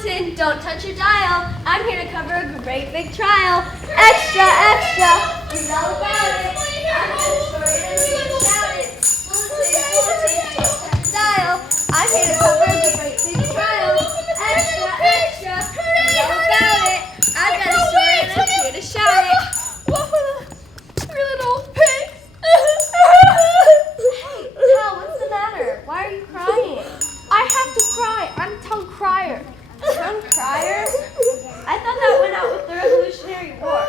bulletin, don't touch your dial. I'm here to cover a great big trial. Extra, extra, you know about it. I'm here to story and you can shout it. Bulletin, bulletin, don't touch your dial. I'm here to cover a great big trial. Extra, extra, you know about it. I've got a story and I'm here to shout it. What for the 3 little pigs? Hey, Cal, what's the matter? Why are you crying? I have to cry. I'm tongue crier. Tongue crier? I thought that went out with the Revolutionary War.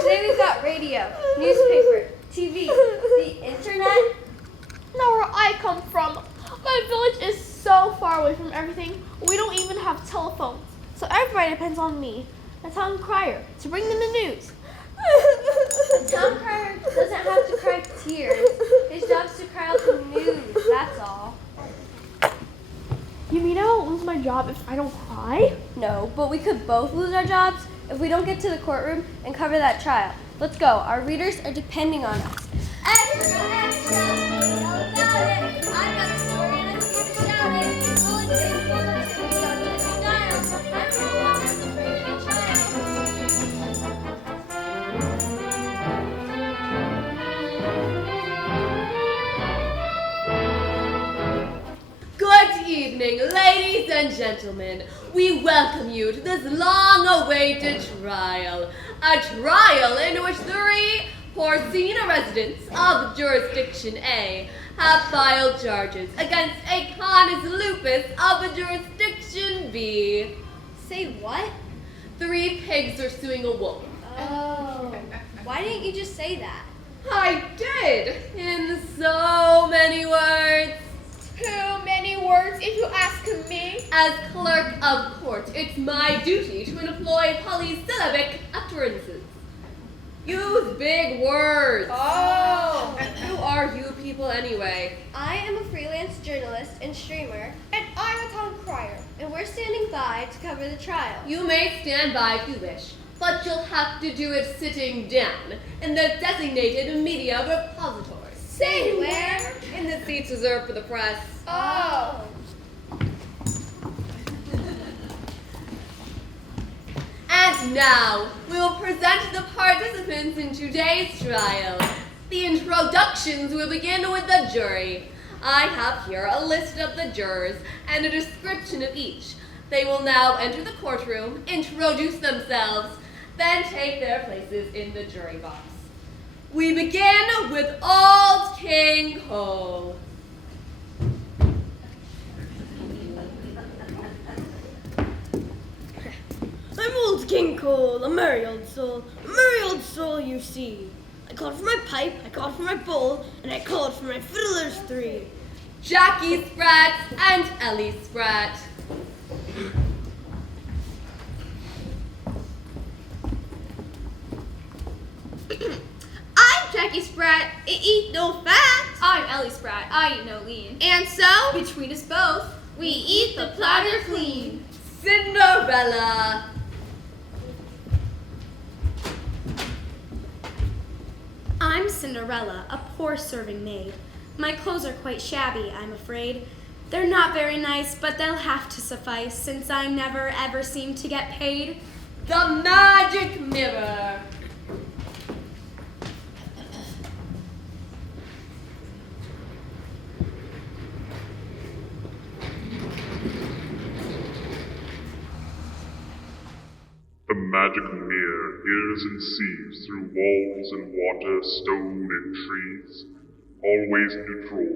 Today we've got radio, newspaper, TV, the internet. Now where I come from, my village is so far away from everything. We don't even have telephones. So everybody depends on me, a tongue crier, to bring them the news. The tongue crier doesn't have to cry tears. His job's to cry out the news, that's all. You mean I won't lose my job if I don't cry? No, but we could both lose our jobs if we don't get to the courtroom and cover that trial. Let's go. Our readers are depending on us. Extra, extra, yell about it. I've got a story and I'm here to shout it. Bulletin, bulletin, don't touch your dial. I'm here to cover the great big trial. Good evening, ladies and gentlemen. We welcome you to this long-awaited trial. A trial in which 3 Porcina residents of Jurisdiction A have filed charges against a Canis Lupus of Jurisdiction B. Say what? 3 pigs are suing a wolf. Oh. Why didn't you just say that? I did, in so many words. Too many words if you ask me. As clerk of court, it's my duty to employ polysyllabic utterances. Use big words. Oh. Who are you people anyway? I am a freelance journalist and streamer, And I'm a tongue crier. and we're standing by to cover the trial. You may stand by if you wish, but you'll have to do it sitting down in the designated media repository. Say where? In the seats reserved for the press. Oh. And now, we will present the participants in today's trial. The introductions will begin with the jury. I have here a list of the jurors and a description of each. They will now enter the courtroom, introduce themselves, then take their places in the jury box. We begin with Old King Cole. I'm old King Cole, a merry old soul, you see. I called for my pipe, I called for my bowl, and I called for my fiddlers 3. Jackie Spratt and Ellie Spratt. I'm Jackie Spratt. I eat no fat. I'm Ellie Spratt. I eat no lean. And so, between us both, we eat the platter clean. Cinderella. I'm Cinderella, a poor serving maid. My clothes are quite shabby, I'm afraid. They're not very nice, but they'll have to suffice, since I never ever seem to get paid. The Magic Mirror. The magic mirror hears and sees through walls and water, stone and trees. Always neutral,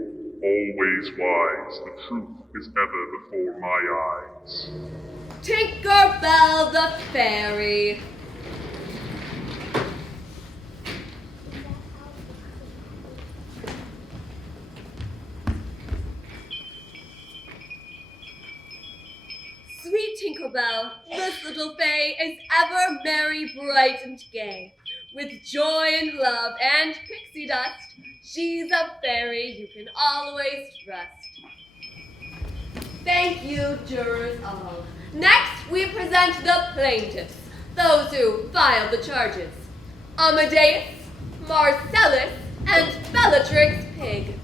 always wise, the truth is ever before my eyes. Tinkerbell the Fairy. Sweet Tinkerbell, this little fay is ever merry, bright, and gay. With joy and love and pixie dust, she's a fairy you can always trust. Thank you, jurors all. Next, we present the plaintiffs, those who filed the charges. Amadeus, Marcellus, and Bellatrix Pig.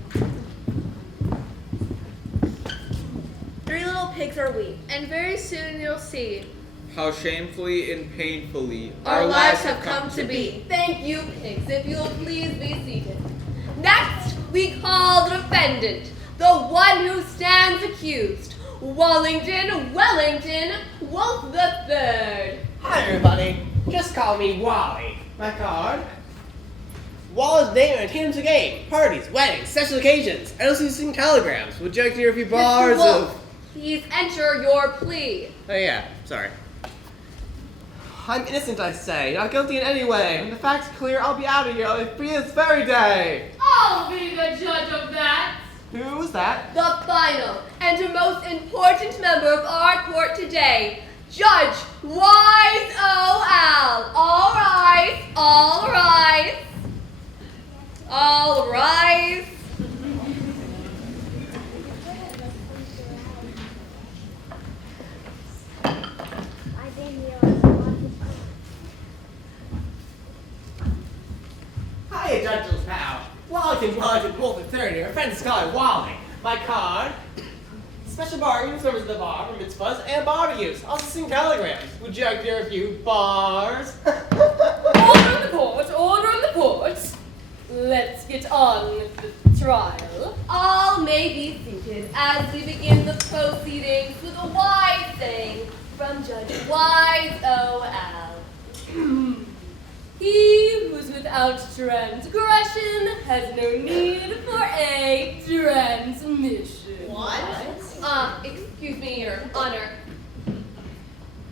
3 little pigs are we. And very soon you'll see How shamefully and painfully our lives have come to be. Thank you, pigs. If you'll please be seated. Next, we call the defendant, the one who stands accused, Wallington Wellington Wolf the Third. Hi everybody, just call me Wally. My card. Wally's name and teams a game, parties, weddings, special occasions, LCC telegrams. Would you like to hear a few bars Mr. Wolf, of... please enter your plea. Oh yeah, sorry. I'm innocent, I say, not guilty in any way. When the fact's clear, I'll be out of here. I'll be free this very day. I'll be the judge of that. Who's that? The final and most important member of our court today, Judge Wise O. Al. All rise, all rise, all rise. Hiya, Judge's pal. Wellington Wolf the Third here. A friend is calling Wally. My card. Special bargains, members of the bar, for mitzvahs, and barbecues. Also sing telegrams. Would you like to hear a few bars? Order in the court, order in the court. Let's get on with the trial. All may be seated as we begin the proceedings with a wise saying from Judge Wise O. Al. He who's without transgression has no need for a transmission. Excuse me, Your Honor.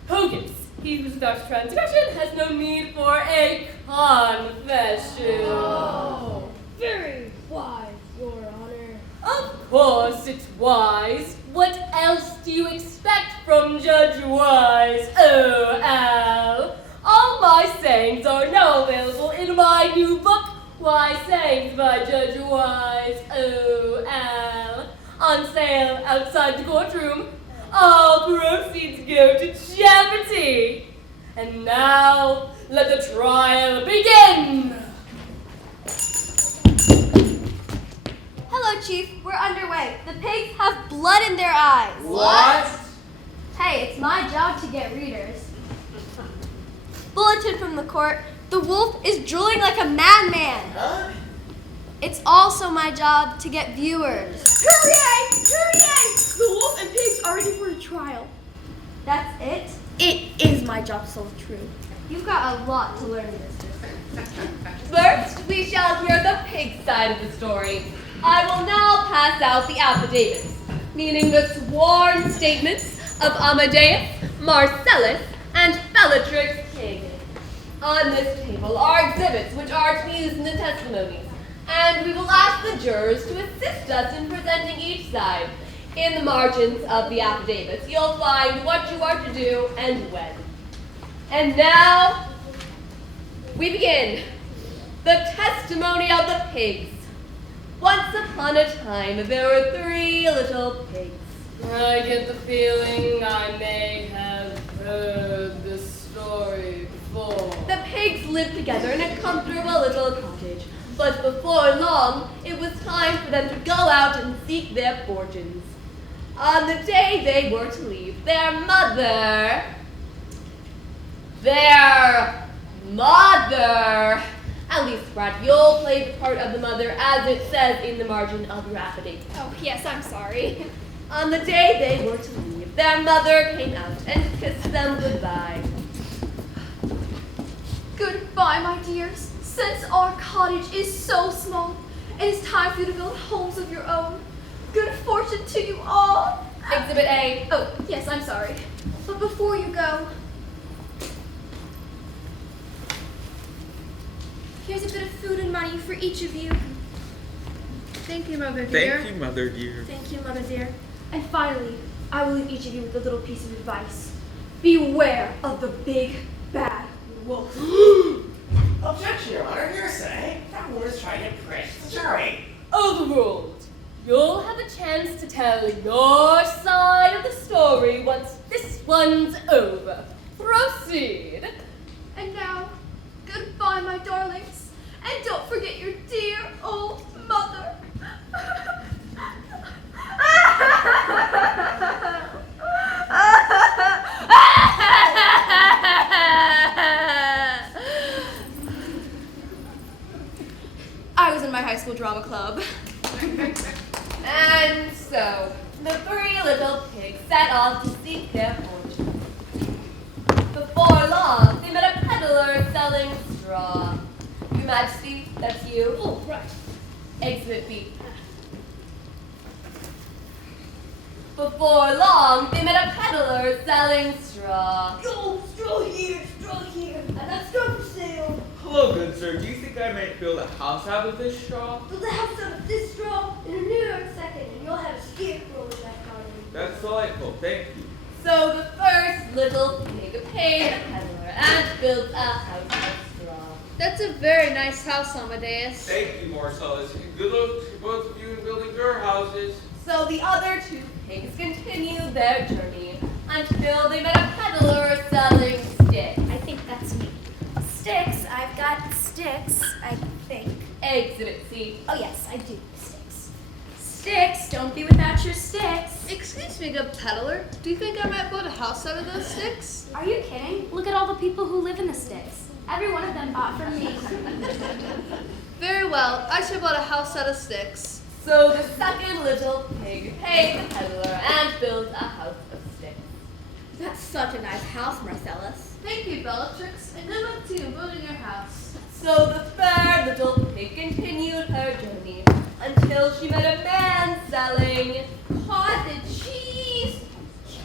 Hocus. He who's without transgression has no need for a confession. Oh, very wise, Your Honor. Of course it's wise. What else do you expect from Judge Wise? Oh, Al. All my sayings are now available in my new book, Wise Sayings by Judge Wise O. Al. On sale outside the courtroom. All proceeds go to charity. And now, let the trial begin. Hello, Chief. We're underway. The pigs have blood in their eyes. What? Hey, it's my job to get readers. Bulletin from the court. The wolf is drooling like a madman. Huh? It's also my job to get viewers. Hooray! Hooray! The wolf and pigs are ready for the trial. That's it? It is my job to solve the truth. You've got a lot to learn in this business. First, we shall hear the pig side of the story. I will now pass out the affidavits, meaning the sworn statements of Amadeus, Marcellus, and Bellatrix King. On this table are exhibits which are to be used in the testimonies, and we will ask the jurors to assist us in presenting each side. In the margins of the affidavits, you'll find what you are to do and when. And now, we begin. The testimony of the pigs. Once upon a time, there were 3 little pigs. I get the feeling I may have heard this story before. The pigs lived together in a comfortable little cottage, but before long, it was time for them to go out and seek their fortunes. On the day they were to leave, their mother, at least, Brad, you'll play the part of the mother as it says in the margin of your affidavit. Oh, yes, I'm sorry. On the day they were to leave, their mother came out and kissed them goodbye. Goodbye, my dears. Since our cottage is so small, it is time for you to build homes of your own. Good fortune to you all. Exhibit A. Oh, yes, I'm sorry. But before you go, here's a bit of food and money for each of you. Thank you, Mother dear. Thank you, Mother dear. Thank you, Mother dear. And finally, I will leave each of you with a little piece of advice. Beware of the big, bad wolf. Objection, Your Honor. Hearsay. That woman is trying to impress the jury. Overruled. You'll have a chance to tell your side of the story once this one's over. Proceed. And now, goodbye, my darlings. And don't forget your dear old mother. school drama club. And so, the three little pigs set off to seek their fortune. Before long, they met a peddler selling straw. Your Majesty, that's you. Oh, right. Exhibit B. Before long, they met a peddler selling straw. Yo, straw here, and that's straw for sale. Hello, good sir. Do you think I might build a house out of this straw? Build a house out of this straw in a New York second, and you'll have a scarecrow in that garden. That's delightful. Thank you. So the first little pig paid the peddler and built a house of straw. That's a very nice house, Amadeus. Thank you, Marcellus. Good luck to both of you in building your houses. So the other two pigs continued their journey until they met a peddler selling sticks. I think that's me. Sticks. I've got sticks, I think. Exhibit C. Oh, yes, I do. Sticks. Sticks. Don't be without your sticks. Excuse me, good peddler. Do you think I might build a house out of those sticks? Are you kidding? Look at all the people who live in the sticks. Every one of them bought from me. Very well. I shall build a house out of sticks. So the second little pig paid the peddler and built a house of sticks. That's such a nice house, Marcellus. Thank you, Bellatrix, and good luck to you in building your house. So the third little pig continued her journey until she met a man selling cottage cheese,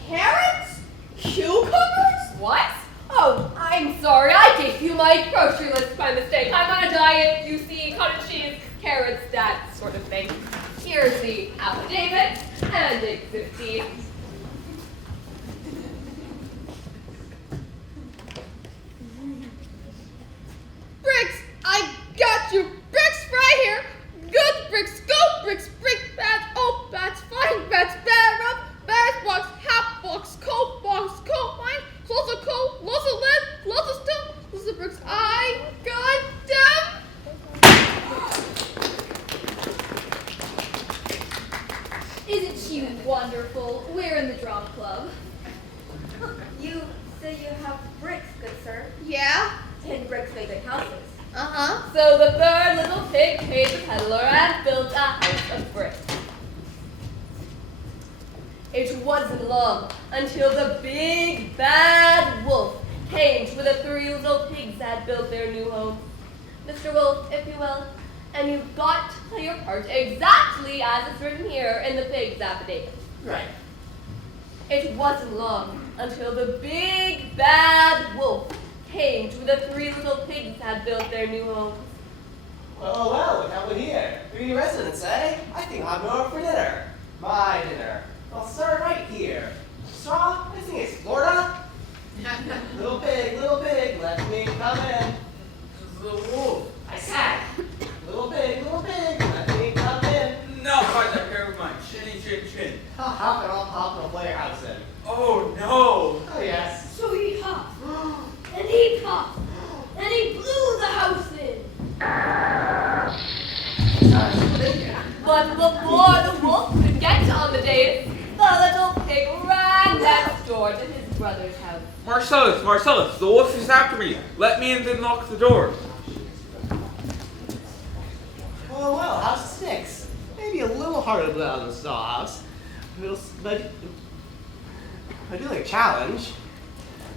carrots, cucumbers. What? Oh, I'm sorry. I gave you my grocery list by mistake. I'm on a diet. You see, cottage cheese, carrots, that sort of thing. Here's the affidavit and exhibit D. Bricks! I got you! Bricks right here! Good bricks, go bricks, brick bats, oak bats, fine bats, bad rub, bad box, half box, coat mine, lots of coal, lots of lead, lots of stone, lots of bricks. I got them! Isn't she wonderful? We're in the drama club. You say you have bricks, good sir. Yeah? 10 bricks make big houses. Uh-huh. So the third little pig paid the peddler and built a house of bricks. It wasn't long until the big bad wolf came to where the three little pigs had built their new home. Mr. Wolf, if you will, and you've got to play your part exactly as it's written here in the pig's affidavit. Right. It wasn't long until the big bad wolf came to where the three little pigs had built their new homes. Well, look how we're here. 3 residents, eh? I think I'll go over for dinner. My dinner. I'll start right here. Straw? I think it's Florida. Little pig, let me come in. The wolf. I said, little pig, let me come in. Not by the hair of my chinny chin. I'll hop and play your house in. Oh no! Oh, yes. So he hopped, and he popped, and he blew the house in. But before the wolf could get to Amadeus, the little pig ran next door to his brother's house. Marcellus, the wolf is after me. Let me in, then lock the door. Well, house of sticks. Maybe a little harder to build out than the straw house. But I do like a challenge.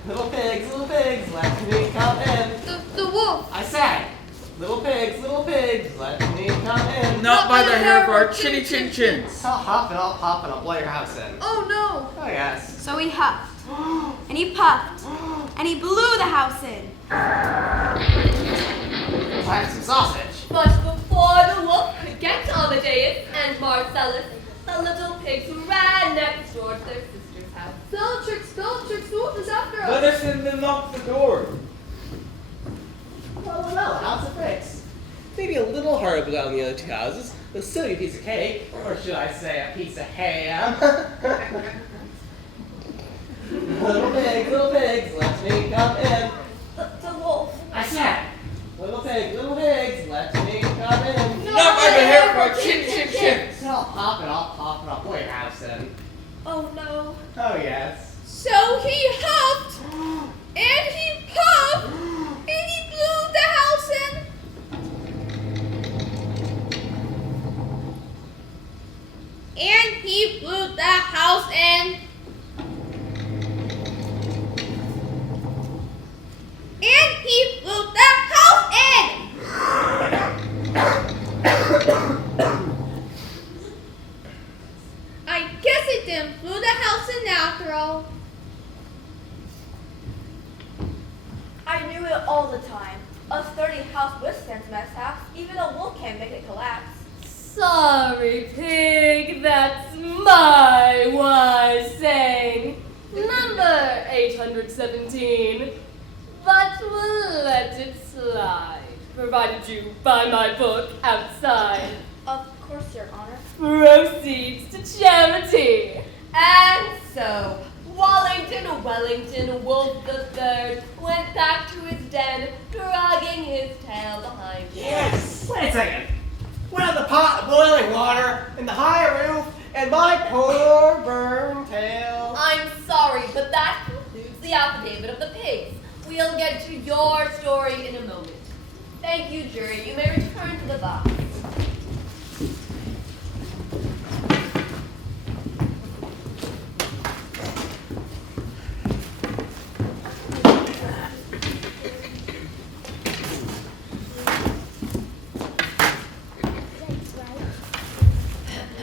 Little pigs, let me come in. The wolf! I said, little pigs, let me come in. Not by the hair of our chinny chins. I'll hop and I'll blow your house in. Oh no! Oh, yes. So he huffed, and he puffed, and he blew the house in. I have some sausage. But before the wolf could get to Amadeus and Marcellus, the little pigs ran next door to their sister's house. Bellatrix, the wolf is after us! Let us in, then lock the door. Well, a house of bricks. Maybe a little harder to build out than the other 2 houses, but still a piece of cake, or should I say a piece of ham. Little pigs, let me come in. The wolf. I said, little pigs, let me come in. Not by the hair of our chins. I'll hop and I'll blow your house in. Oh no. Oh, yes. So he huffed, and he puffed, and he blew the house in. all the time. A sturdy house withstands mishaps. Even a wolf can make it collapse. Sorry, pig, that's my wise saying. Number 817. But we'll let it slide, provided you buy my book outside. Of course, Your Honor. Proceeds to charity. And so, Wellington Wolf III went back to his den, dragging his tail behind him. Yes! Wait a second. What of the pot of boiling water and the high roof and my poor burned tail? I'm sorry, but that concludes the affidavit of the pigs. We'll get to your story in a moment. Thank you, jury. You may return to the box.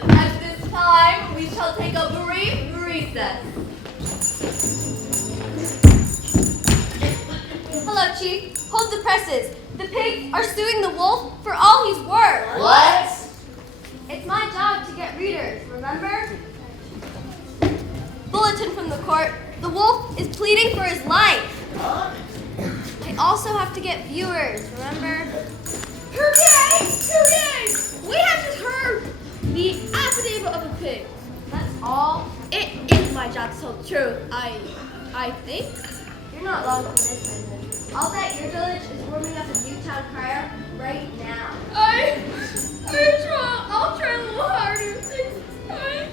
At this time, we shall take a brief recess. Hello, Chief. Hold the presses. The pigs are suing the wolf for all he's worth. What? It's my job to get readers, remember? Bulletin from the court. The wolf is pleading for his life. I also have to get viewers, remember? Hooray! Hooray! We have just heard the affidavit of a pig. That's all. It is my job to tell the truth. I think. You're not long for this business. I'll bet your village is warming up a new town crier right now. I'll try a little harder next time.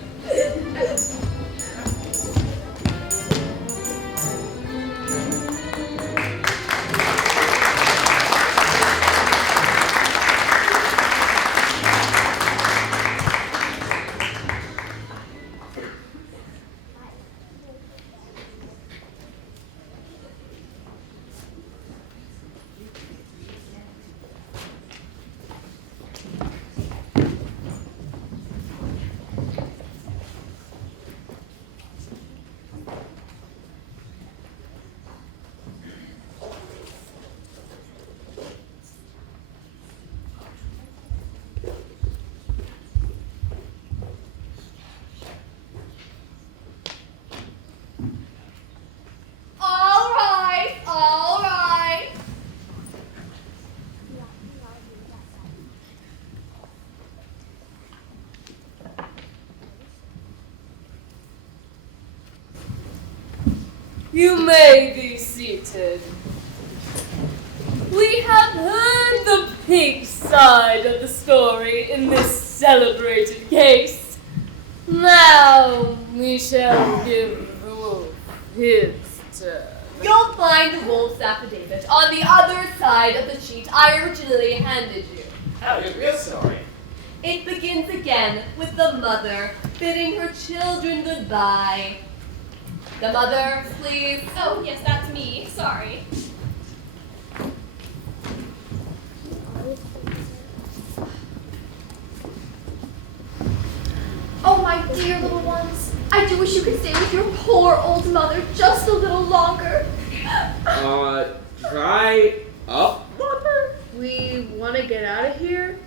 All right. You may be seated. We have heard the pig side of the story in this celebrated case. Now we shall give the wolf his turn. You'll find the wolf's affidavit on the other side of the sheet I originally handed you. How is your story? It begins again with the mother bidding her children goodbye. The mother, please. Oh, yes, that's me. Sorry. Oh, my dear little ones. I do wish you could stay with your poor old mother just a little longer. Dry up, mother? We want to get out of here?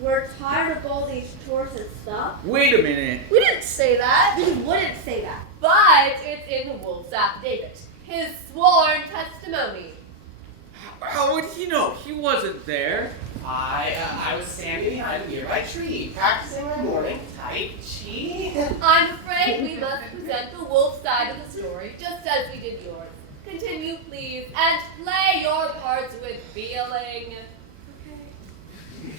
We're tired of all these chores and stuff. Wait a minute. We didn't say that. You wouldn't say that. But it's in the wolf's affidavit, his sworn testimony. How would he know? He wasn't there. I was standing behind a nearby tree, practicing my morning Tai Chi. I'm afraid we must present the wolf's side of the story, just as we did yours. Continue, please, and play your parts with feeling.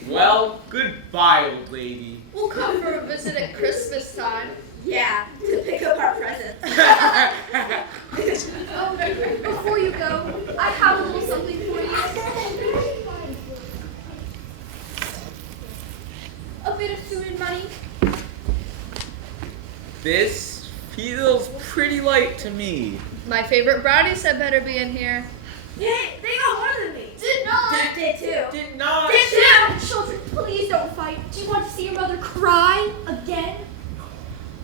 Well, goodbye, old lady. We'll come for a visit at Christmas time. Yeah, to pick up our presents. Oh, before you go, I have a little something for you. A bit of food and money. This feels pretty light to me. My favorite brownies had better be in here. They got more than me. Did not. Did too. Did not. Children, please don't fight. Do you want to see your mother cry again?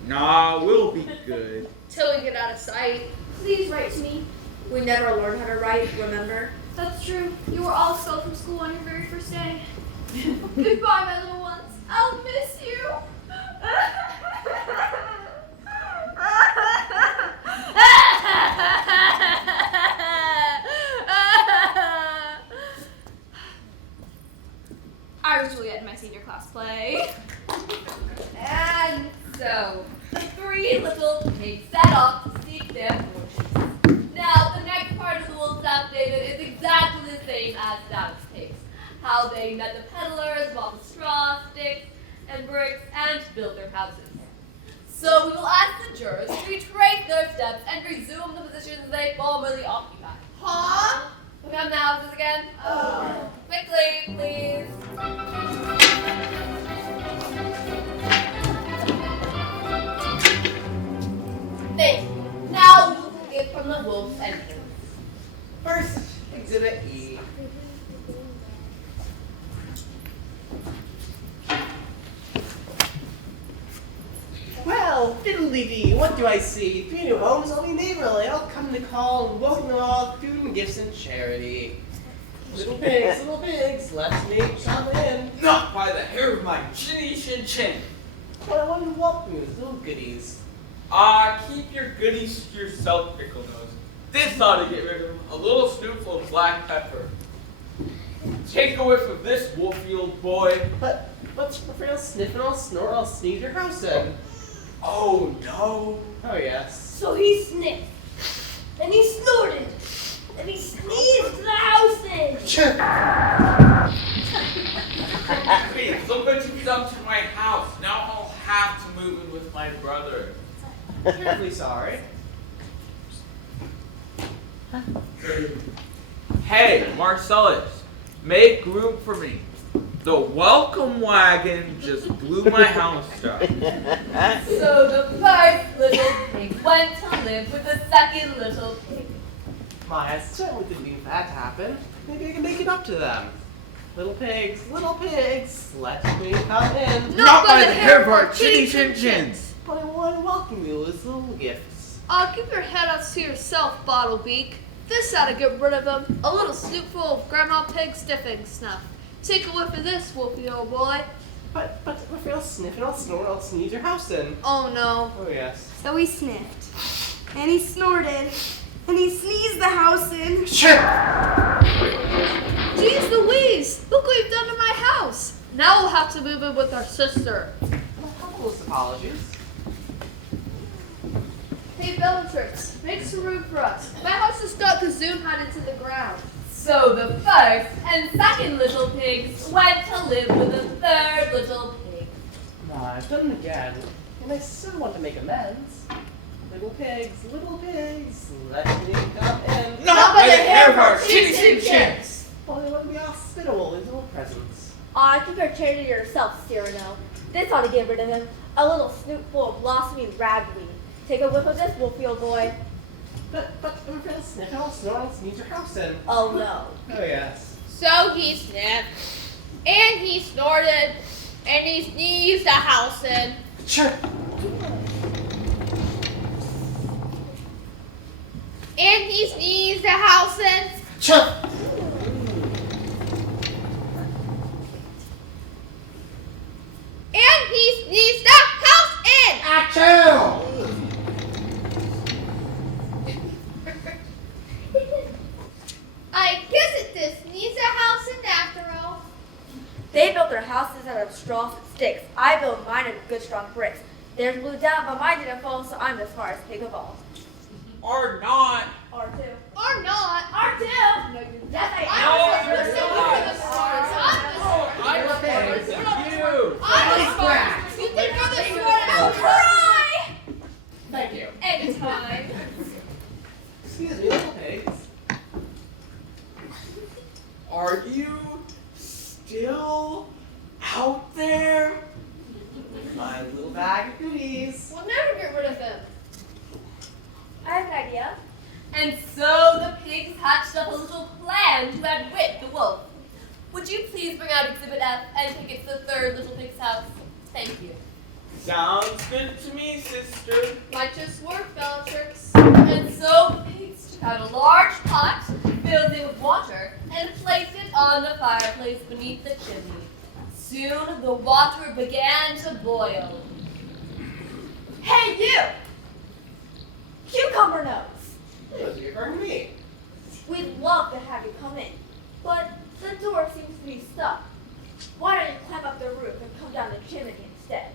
Nah, we'll be good. Till we get out of sight. Please write to me. We never learned how to write, remember? That's true. You were all expelled from school on your very first day. Goodbye, my little ones. I'll miss you. I was Juliet in my senior class play. And so, the three little pigs set off to seek their fortunes. Now, the next part of the Wolf's South David is exactly the same as that of pigs. How they met the peddlers, bought the straw, sticks, and bricks, and built their houses. So we will ask the jurors to retrace their steps and resume the positions they formerly occupied. Huh? Look at the houses again. Quickly, please. Thank you. Now we will take it from the wolf's entrance. First, Exhibit E. Well, fiddly-dee, what do I see? 3 new homes, all be neighborly. I'll come to call and welcome them all, food and gifts and charity. Little pigs, let me come in. Not by the hair of my chinny chin chin. Well, I wanted to welcome you with little goodies. Keep your goodies to yourself, Pickle Nose. This ought to get rid of him. A little snootful of black pepper. Take a whiff of this, wolfy old boy. But what's for real sniff and I'll snort, I'll sneeze your house in. Oh, no. Oh, yes. So he sniffed, and he snorted, and he sneezed the house in. Please, so good to come to my house. Now I'll have to move in with my brother. Terribly sorry. Hey, Marcellus, make room for me. The welcome wagon just blew my house down. So the first little pig went to live with the second little pig. My, I certainly didn't mean for that to happen. Maybe I can make it up to them. Little pigs, let me come in. Not by the hair of our chinny chin chins. But I want to welcome you with little gifts. Keep your head out to yourself, Bottlebeak. This ought to get rid of him. A little snootful of Grandma Pig's stiffing snuff. Take a whiff of this, Wolfie old boy. But if you'll sniff and I'll snort, I'll sneeze your house in. Oh no. Oh, yes. So he sniffed, and he snorted, and he sneezed the house in. Jeez Louise, look what you've done to my house. Now we'll have to move in with our sister. Humblest apologies. Hey Bellatrix, make some room for us. My house is stuck because Zoom had into the ground. So the first and second little pigs went to live with the third little pig. I've done it again, and I still want to make amends. Little pigs, let me come in. Not by the hair of our chinny chin chins. Well, I want to be hospitable with little presents. Keep your charity to yourself, Cyrano. This ought to get rid of him. A little snootful of blossoming ragweed. Take a whiff of this, Wolfie old boy. But I'm afraid I'll sniff and I'll snort, I'll sneeze your house in. Oh no. Oh, yes. So he sniffed, and he snorted, and he sneezed the house in. Sure. And he sneezed the house in. Sure. And he sneezed the house in. Achoo! I guess it just needs a house in after all. They built their houses out of straw and sticks. I built mine out of good strong bricks. Theirs blew down, but mine didn't fall, so I'm the smartest pig of all. Or not. R2. Or not. R2? No, you're Yes, I I'm am. the smartest. I'm the smartest. I'm the smartest. You think you're the smartest? Cry! Thank you. Anytime. Excuse me, little pigs. Are you still out there? My little bag of goodies. We'll never get rid of him. I have an idea. And so the pigs hatched up a little plan to outwit the wolf. Would you please bring out Exhibit F and take it to the third little pig's house? Thank you. Sounds good to me, sister. Might just work, Bellatrix. And so the pigs took out a large pot, filled it with water, on the fireplace beneath the chimney. Soon the water began to boil. Hey, you! Cucumber nose! What are you referring to me? We'd love to have you come in, but the door seems to be stuck. Why don't you climb up the roof and come down the chimney instead?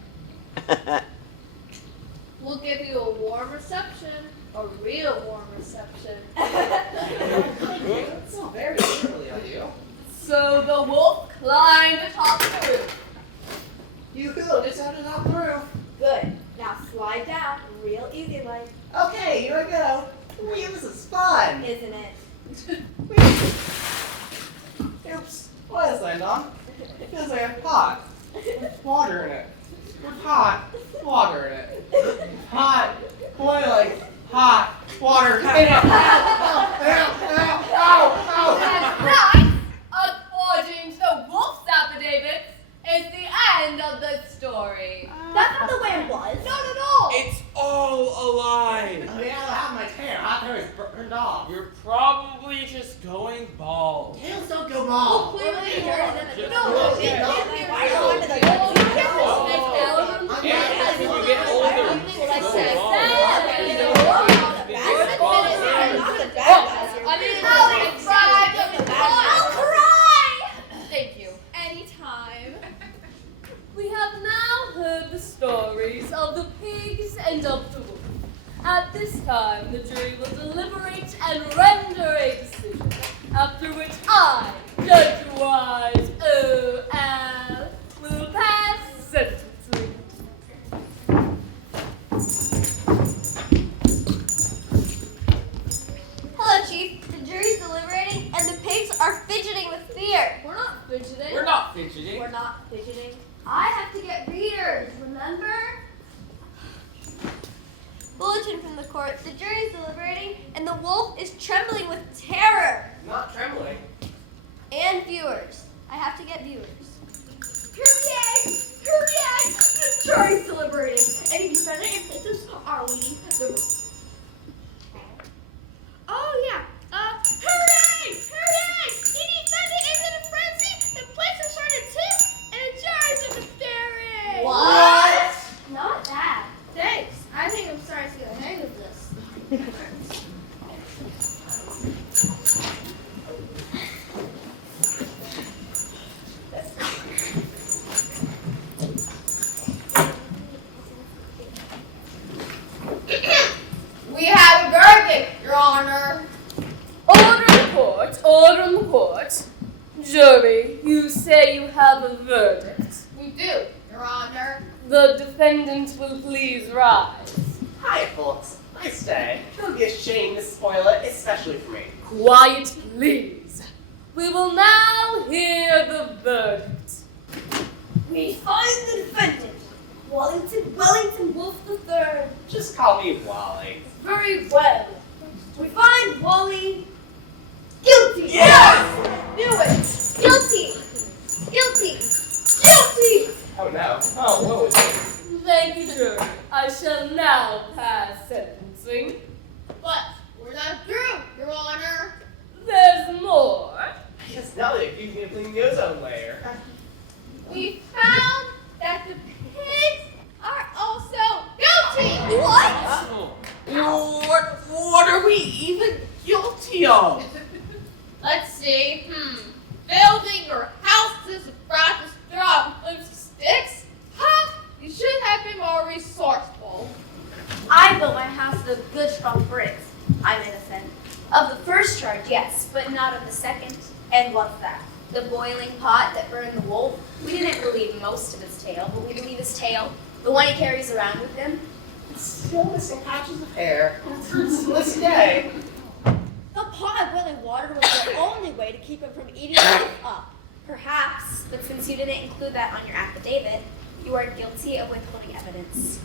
We'll give you a warm reception, a real warm reception. That's so very early on you. So the wolf climbed atop the roof. You cool, just had to knock the roof. Good. Now slide down, real easy like, Okay, here I go. Wee, this is fun. isn't it? Oops, what is that, Dom? It feels like a pot with water in it. With hot water in it. Hot, boiling, hot water in it. Ow. That's right. According to the wolf's affidavit, is the end of the story. That's not the way it was. Not at all. It's all a lie. I mean, I have my tail. Hot hair is burned off. You're probably just going bald. Tails don't go bald. Clearly, Just you're go As you get older, I'll cry. Thank you. Anytime. We have now heard the stories of the pigs and of the wolf. At this time, the jury will deliberate and render a decision, after which I, Judge Wise O.L., will pass sentencing. Hello, Chief. The jury's deliberating, and the pigs are fidgeting with fear. We're not fidgeting. We're not fidgeting. We're not fidgeting. I have to get readers, remember? Bulletin from the court. The jury is deliberating, and the wolf is trembling with terror. Not trembling. And viewers. I have to get viewers. Hooray! Hooray! The jury's deliberating, and the defendant and plaintiffs are leading the... Oh, yeah. Hooray! Hooray! The defendant is in a frenzy, the plaintiffs are in a tip, and the jury's in the staring. What? Not that. Thanks. I think I'm starting to get the hang of this. We have a verdict, Your Honor. Order in the court, order in the court. Jury, you say you have a verdict. We do, Your Honor. The defendant will please rise. Hi, folks. Nice day. Don't be ashamed to spoil it, especially for me. Quiet, please. We will now hear the verdict. We find the defendant, Wellington Wolf III. Just call me Wally. Very well. We find Wally guilty. Yes! Knew it. Guilty. Guilty. Guilty. Oh no. Oh, what was it? Thank you, jury. I shall now pass sentencing. But we're not through, Your Honor. There's more. I guess now that you can clean the ozone layer. We found that the pigs are also guilty. What are we even guilty of? Let's see. Building your house is about to drop with sticks? Huh? You should have been more resourceful. I built my house with good strong bricks. I'm innocent. Of the first charge, yes, but not of the second. And what's that? The boiling pot that burned the wolf? We didn't believe most of his tale, but we believe his tail, the one he carries around with him. Still missing patches of hair. It's to this day. The pot of boiling water was the only way to keep him from eating the wolf up. Perhaps, but since you didn't include that on your affidavit, you are guilty of withholding evidence.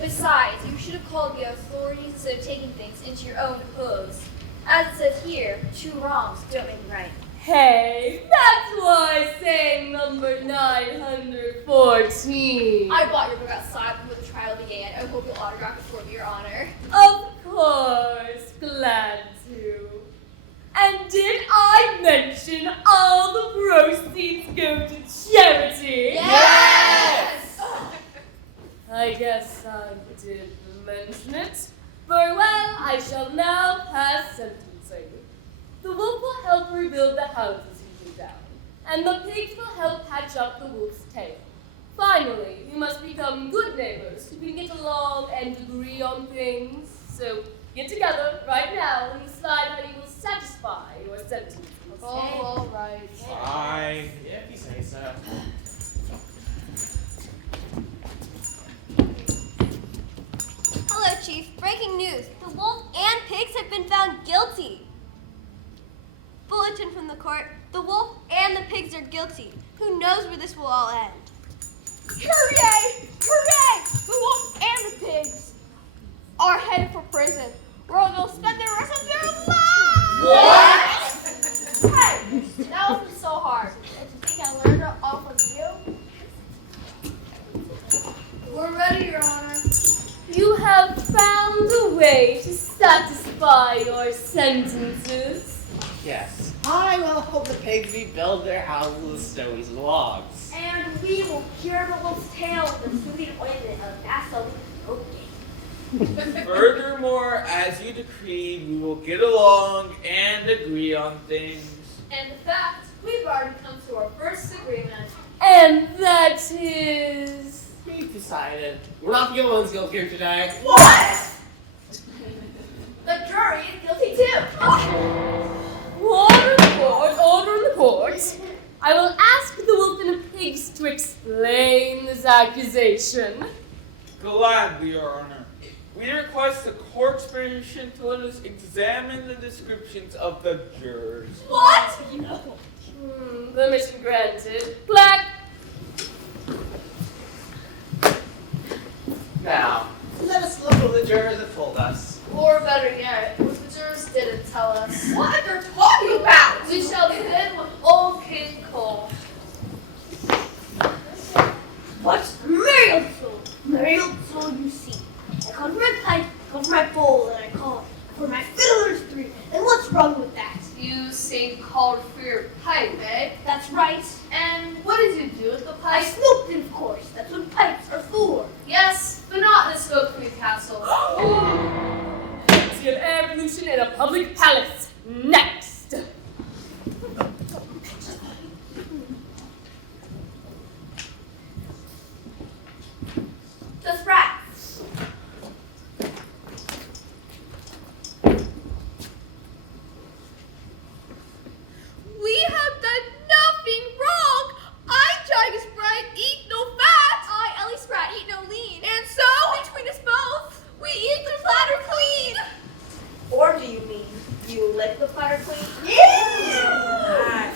Besides, you should have called the authorities instead of taking things into your own hooves. As it says here, 2 wrongs don't make a right. Hey, that's why saying number 914. I bought your book outside before the trial began. I hope you'll autograph it for me, Your Honor. Of course, glad to. And did I mention suggestion all the proceeds go to charity? Yes! I guess I did mention it. Very well, I shall now pass sentencing. The wolf will help rebuild the houses he blew down, and the pigs will help patch up the wolf's tail. Finally, you must become good neighbors who can get along and agree on things. So get together right now and decide how you will satisfy your sentences. All right. Fine, if you say so. Hello, Chief. Breaking news. The wolf and pigs have been found guilty. Bulletin from the court. The wolf and the pigs are guilty. Who knows where this will all end? Hooray! Hooray! The wolf and the pigs are headed for prison, where they'll spend the rest of their lives! What? Hey, that wasn't so hard. Did you think I learned it off of you? We're ready, Your Honor. You have found a way to satisfy your sentences. Yes. I will help the pigs rebuild their houses with stones and logs. And we will cure the wolf's tail with the soothing ointment of Vaseline cocaine. Furthermore, as you decreed, we will get along and agree on things. And in fact, we've already come to our first agreement. And that is... We've decided we're not the only ones guilty here today. What? The jury is guilty too. Order in the court, order in the court. I will ask the wolf and the pigs to explain this accusation. Gladly, Your Honor. We request the court's permission to let us examine the descriptions of the jurors. What? Permission granted. Black. Now, let us look what the jurors have told us. Or better yet, what the jurors didn't tell us. What they're talking about! We shall begin with Old King Cole. What's Mariel soul? Mariel soul, you see. I called for my pipe, I called for my bowl, and I called for my fiddler's three. And what's wrong with that? You say called for your pipe, eh? That's right. And what did you do with the I pipe? smoked it, of course. That's what pipes are for. Yes, but not in the smoke-free castle. See an air pollution in a public palace. Next. The sprats. We have done nothing wrong. I, Tiger Sprite, eat no fat. I, Ellie Sprat, eat no lean. And so, between us both, we eat the platter clean. Or do you mean you lick the platter clean? Yeah.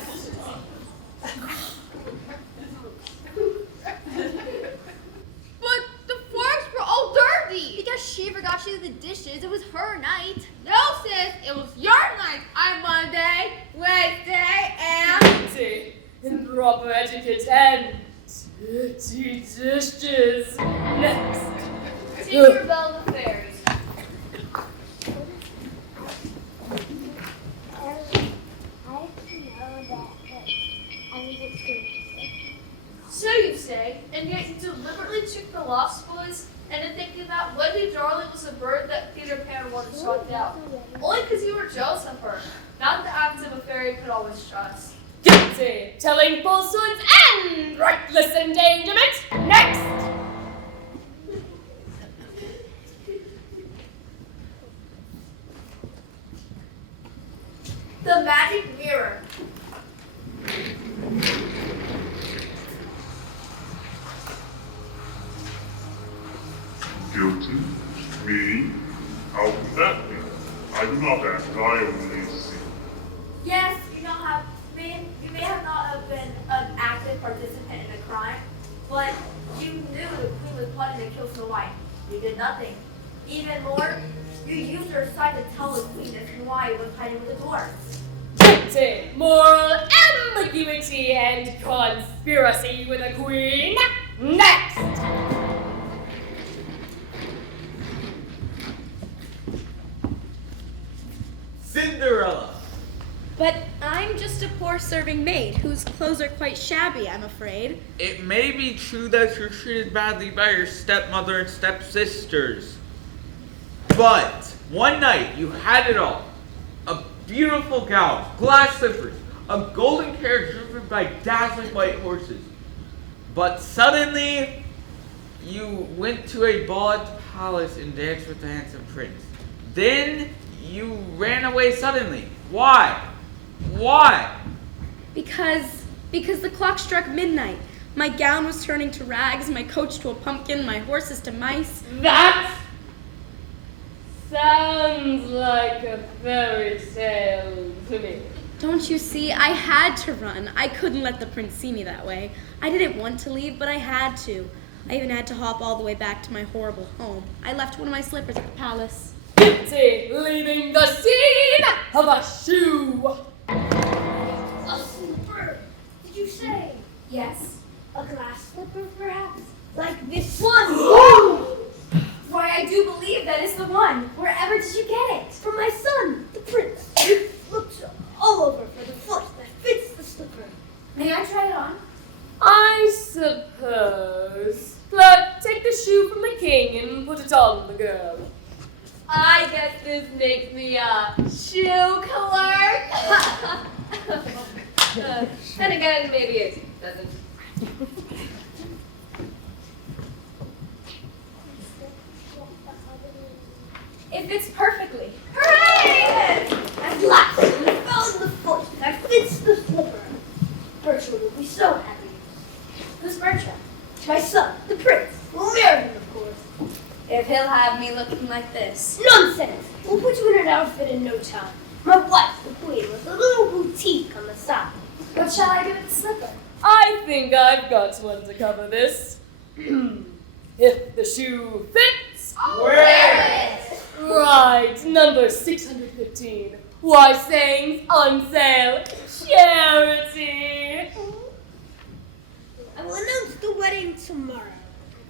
But the forks were all dirty. Because she forgot she did the dishes. It was her night. No, sis, it was your night. I'm Monday, Wednesday, and... See, improper etiquette and dirty dishes. Next. Tinkerbell the Fairies. So you say, and yet you deliberately took the Lost Boys into thinking that Wendy Darling was a bird that Peter Pan wanted shot down. Only because you were jealous of her, not the active a fairy could always trust. Guilty, telling falsehoods and reckless endangerment. Next. The magic mirror. Guilty? Me? How can that be? I do not act, I only see. Yes, you may have not have been an active participant in a crime, but you knew the queen was plotting to kill Snow White. You did nothing. Even more, you used your sight to tell the queen that Snow White was hiding with the dwarfs. Guilty, moral ambiguity and conspiracy with a queen. Next. Cinderella. But I'm just a poor serving maid whose clothes are quite shabby, I'm afraid. It may be true that you're treated badly by your stepmother and stepsisters. But one night you had it all. A beautiful gown, glass slippers, a golden carriage driven by dazzling white horses. But suddenly, you went to a ball at the palace and danced with the handsome prince. Then you ran away suddenly. Why? Why? Because the clock struck midnight. My gown was turning to rags, my coach to a pumpkin, my horses to mice. That sounds like a fairy tale to me. Don't you see? I had to run. I couldn't let the prince see me that way. I didn't want to leave, but I had to. I even had to hop all the way back to my horrible home. I left one of my slippers at the palace. Guilty, leaving the scene of a shoe. A slipper, did you say? Yes. A glass slipper, perhaps? Like this one? Why, I do believe that is the one. Wherever did you get it? From my son, the prince. He looks all over for the foot that fits the slipper. May I try it on? I suppose. Clerk, take the shoe from the king and put it on the girl. I guess this makes me a shoe clerk. Then again, maybe it doesn't. It fits perfectly. Hooray! At last, we found the foot that fits the slipper. Bertram will be so happy. Who's Bertram? My son, the prince. We'll marry him, of course. If he'll have me looking like this. Nonsense! We'll put you in an outfit in no time. My wife's the queen with a little boutique on the side. What shall I do with the slipper? I think I've got one to cover this. If the shoe fits. Wear it! Right, number 615. Why, sayings on sale. Charity. I will announce the wedding tomorrow.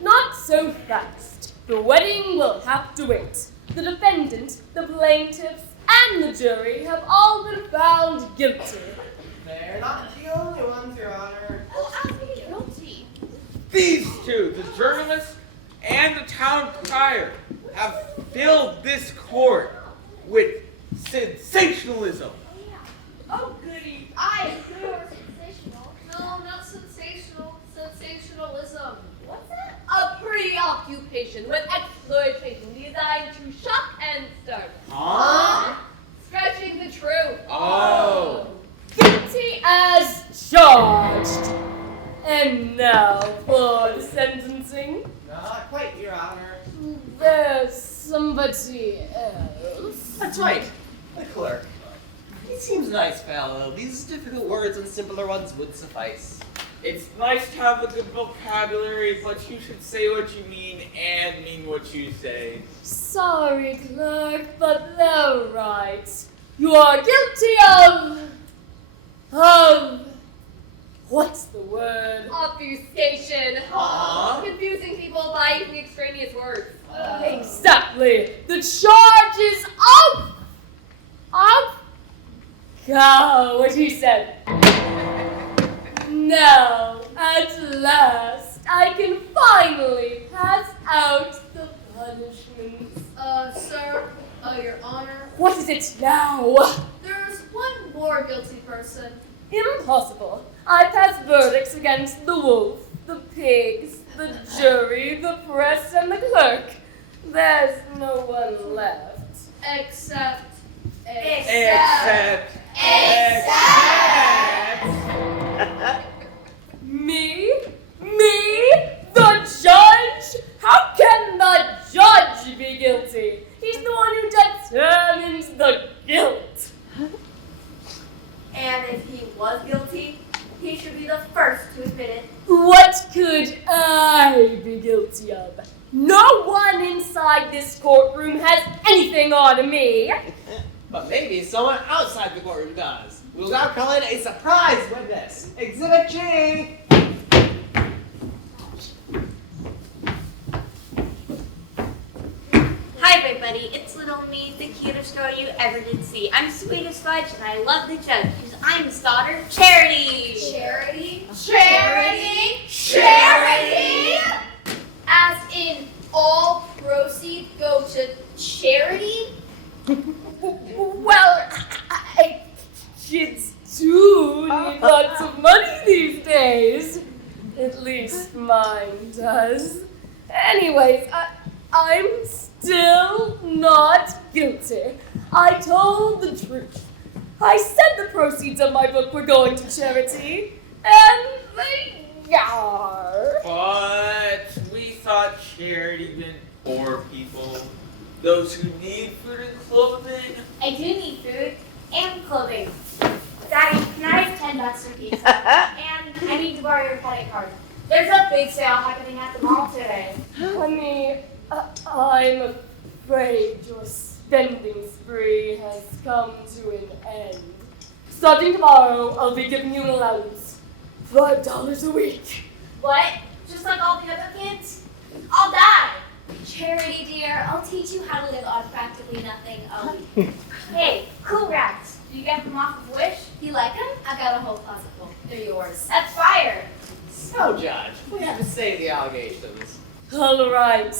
Not so fast. The wedding will have to wait. The defendant, the plaintiffs, and the jury have all been found guilty. They're not the only ones, Your Honor. Oh, I'll be guilty. These two, the journalist and the town crier, have filled this court with sensationalism. Oh, goody. I adore sensational. No, not sensational. Sensationalism. What's that? A preoccupation with exploitation designed to shock and start. Huh? Scratching the truth. Oh. Guilty as charged. And now for the sentencing. Not quite, Your Honor. There's somebody else. That's right. The clerk. He seems a nice fellow. These difficult words and simpler ones would suffice. It's nice to have a good vocabulary, but you should say what you mean and mean what you say. Sorry, clerk, but they're right. You are guilty of what's the word? Obfuscation. Huh? Confusing people by using extraneous words. Exactly. The charge is what he said. Now, at last, I can finally pass out the punishments. Sir, Your Honor, What is it now? there's one more guilty person. Impossible. I pass verdicts against the wolf, the pigs, the jury, the press, and the clerk. There's no one left. Except. Except. Me? Me? The judge? How can the judge be guilty? He's the one who determines the guilt. And if he was guilty, he should be the first to admit it. What could I be guilty of? No one inside this courtroom has anything on me. But maybe someone outside the courtroom does. We'll now call in a surprise witness. Exhibit G! Hi, everybody. It's little me, the cutest girl you ever did see. I'm sweet as fudge, and I love the judge because I'm his daughter, Charity. Charity? Charity? Charity? As in, all proceeds go to charity? Well, kids do need lots of money these days. At least mine does. Anyways, I'm still not guilty. I told the truth. I said the proceeds of my book were going to charity, and they are. But we thought charity meant poor people, those who need food and clothing. I do need food and clothing. Daddy, can I have 10 bucks for pizza? And I need to borrow your credit card. There's a big sale happening at the mall today. Honey, I'm afraid your spending spree has come to an end. Starting tomorrow, I'll be giving you an allowance. $5 a week. What? Just like all the other kids? I'll die. Charity, dear, I'll teach you how to live on practically nothing a week. Hey, cool rats. Do you get them off of Wish? You like them? I've got a whole closet full. They're yours. That's fire. So, Judge, what do you have to say to the allegations? All right.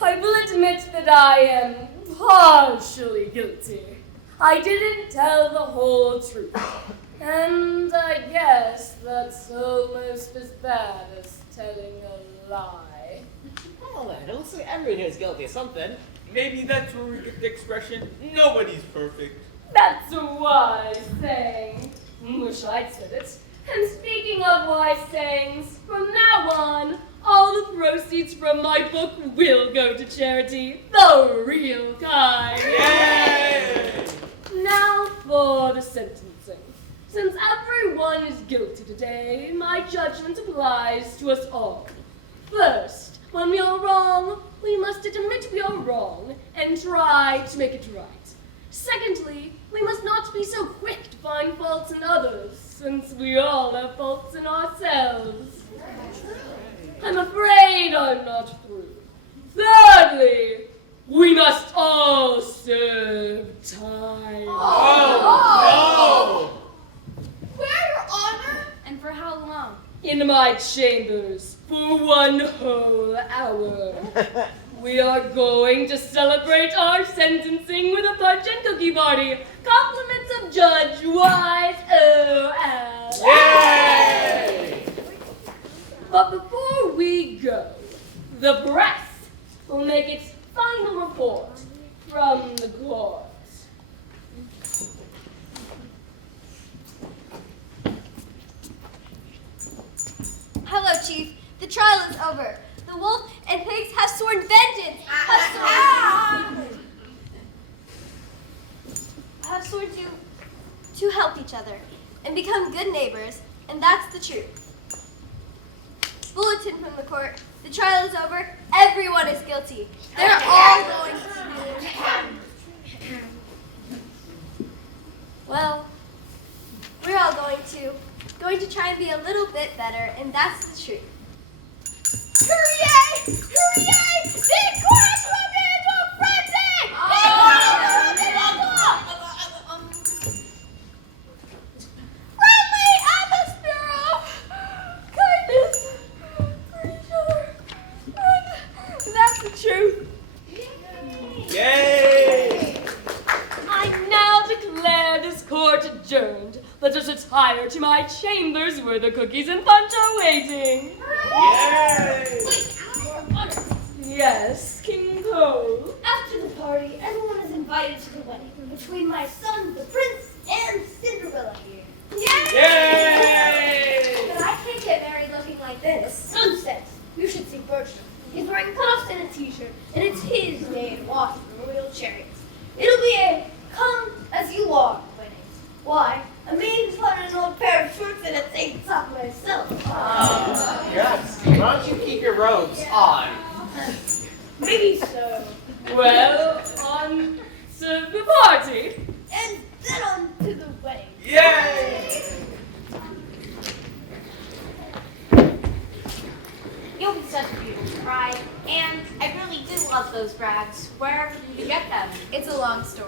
I will admit that I am partially guilty. I didn't tell the whole truth. And I guess that's almost as bad as telling a lie. Well then, it looks like everyone here is guilty of something. Maybe that's where we get the expression, nobody's perfect. That's a wise saying. Wish I'd said it. And speaking of wise sayings, from now on, all the proceeds from my book will go to charity, the real kind. Yay! Now for the sentencing. Since everyone is guilty today, my judgment applies to us all. First, when we are wrong, we must admit we are wrong and try to make it right. Secondly, we must not be so quick to find faults in others, since we all have faults in ourselves. I'm afraid I'm not through. Thirdly, we must all serve time. Oh, Where, Your Honor? And for how long? In my chambers for 1 whole hour. We are going to celebrate our sentencing with a punch and cookie party. Compliments of Judge Wise O.L. Yay! But before we go, the press will make its final report from the court. Hello, Chief. The trial is over. The wolf and pigs have sworn vengeance. Have sworn to help each other and become good neighbors, and that's the truth. Bulletin from the court. The trial is over. Everyone is guilty. They're all going to. Well, we're all going to try and be a little bit better, and that's the truth. Hooray! Hooray! The court will be into frenzy! Friendly atmosphere of kindness for each other. And that's the truth. Yay! I now declare this court adjourned. Let us retire to my chambers where the cookies and punch are waiting. Yay! Yes, King Cole. After the party, everyone is invited to the wedding between my son, the prince, and Cinderella here. Yay! But I can't get married looking like this. Nonsense. You should see Bertram. He's wearing cutoffs and a t-shirt, and it's his day in Washington Royal Chariots. It'll be a come as you are wedding. Why? I mean, put on an old pair of shorts and a tank top myself. Yes. Why don't you keep your robes on? Maybe so. Well, on to the party. And then on to the wedding. Yay! You'll be such a beautiful bride, and I really do love those brags. Wherever did you get them? It's a long story.